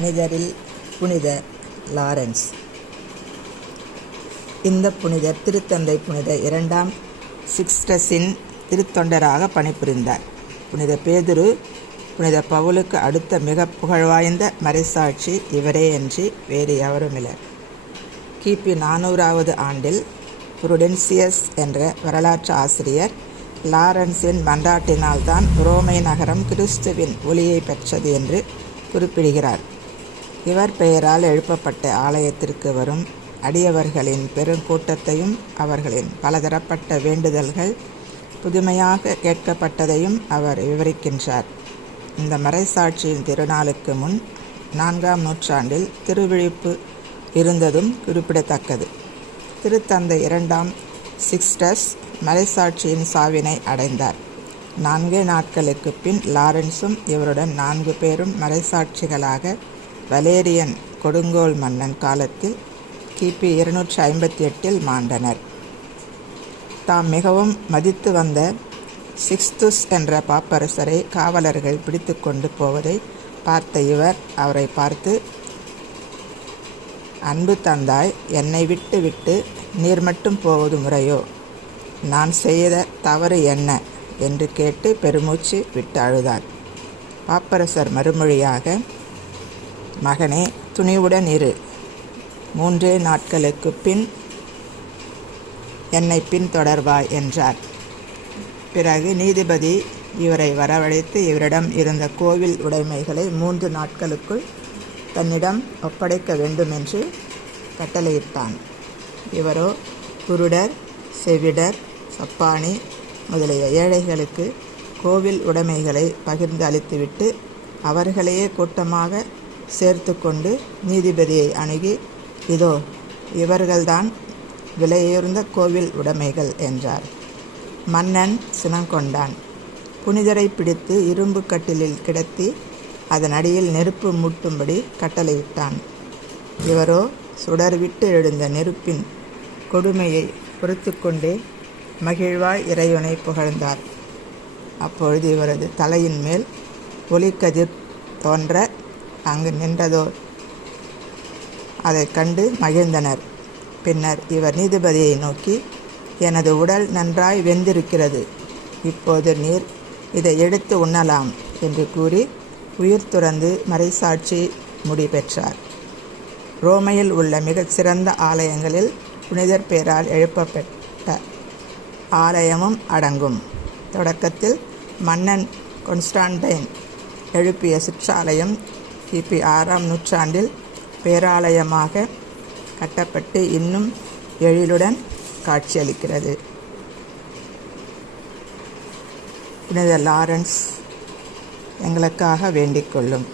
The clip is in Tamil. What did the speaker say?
மனிதரில் புனித லாரன்ஸ். இந்த புனிதர் திருத்தந்தை புனித இரண்டாம் சிக்ஸ்டஸின் திருத்தொண்டராக பணிபுரிந்தார். புனித பேதுரு புனித பவுலுக்கு அடுத்த மிக புகழ்வாய்ந்த மறைசாட்சி இவரே என்று வேறு எவருமில்லை கிபி நானூறாவது ஆண்டில் புருடென்சியஸ் என்ற வரலாற்று ஆசிரியர் லாரன்ஸின் மன்றாட்டினால்தான் ரோமை நகரம் கிறிஸ்துவின் ஒளியை பெற்றது என்று குறிப்பிடுகிறார். இவர் பெயரால் எழுப்பப்பட்ட ஆலயத்திற்கு வரும் அடியவர்களின் பெருங்கூட்டத்தையும் அவர்களின் பலதரப்பட்ட வேண்டுதல்கள் புதுமையாக கேட்கப்பட்டதையும் அவர் விவரிக்கின்றார். இந்த மறைசாட்சியின் திருநாளுக்கு முன் நான்காம் நூற்றாண்டில் திருவிழிப்பு இருந்ததும் குறிப்பிடத்தக்கது. திருத்தந்தை இரண்டாம் சிக்ஸ்டஸ் மறைசாட்சியின் சாவினை அடைந்தார். நான்கே நாட்களுக்கு பின் லாரன்ஸும் இவருடன் நான்கு பேரும் மறைசாட்சிகளாக வலேரியன் கொடுங்கோல் மன்னன் காலத்தில் கிபி இருநூற்றி ஐம்பத்தி எட்டில் மாண்டனர். தாம் மிகவும் மதித்து வந்த சிக்ஸ்துஸ் என்ற பாப்பரசரை காவலர்கள் பிடித்து கொண்டு போவதை பார்த்த இவர் அவரை பார்த்து அன்பு தந்தாய் என்னை விட்டு விட்டு நீர் மட்டும் போவது முறையோ? நான் செய்த தவறு என்ன என்று கேட்டு பெருமூச்சு விட்டு அழுதார். பாப்பரசர் மறுமொழியாக மகனே துணிவுடன் இரு. மூன்றே நாட்களுக்கு பின் என்னை பின்தொடர்வாய் என்றார். பிறகு நீதிபதி இவரை வரவழைத்து இவரிடம் இருந்த கோவில் உடைமைகளை மூன்று நாட்களுக்குள் தன்னிடம் ஒப்படைக்க வேண்டுமென்று கட்டளையிட்டான். இவரோ குருடர் செவிடர் சப்பானி முதலிய ஏழைகளுக்கு கோவில் உடைமைகளை பகிர்ந்து அளித்துவிட்டு அவர்களையே கூட்டமாக சேர்த்து கொண்டு நீதிபதியை அணுகி இதோ இவர்கள்தான் விலையுயர்ந்த கோவில் உடைமைகள் என்றார். மன்னன் சினங்கொண்டான் புனிதரை பிடித்து இரும்பு கட்டிலில் கிடத்தி அதன் அடியில் நெருப்பு மூட்டும்படி கட்டளையிட்டான். இவரோ சுடர்விட்டு எழுந்த நெருப்பின் கொடுமையை பொறுத்து கொண்டே மகிழ்வாய் இறைவனை புகழ்ந்தார். அப்பொழுது இவரது தலையின் மேல் ஒளிக்கதிர் தோன்ற அங்கு நின்றதோ அதை கண்டு மகிழ்ந்தனர். பின்னர் இவர் நீதிபதியை நோக்கி எனது உடல் நன்றாய் வெந்திருக்கிறது. இப்போது நீர் இதை எடுத்து உண்ணலாம் என்று கூறி உயிர் துறந்து மறைசாட்சி முடிபெற்றார். ரோமையில் உள்ள மிகச்சிறந்த ஆலயங்களில் புனிதர் பெயரால் எழுப்பப்பட்ட ஆலயமும் அடங்கும். தொடக்கத்தில் மன்னன் கொன்ஸ்டான்டைன் எழுப்பிய சிற்றாலயம் கிபி ஆறாம் நூற்றாண்டில் பேராலயமாக கட்டப்பட்டு இன்னும் எழிலுடன் காட்சியளிக்கிறது. புனித லாரன்ஸ் எங்களுக்காக வேண்டிக் கொள்ளும்.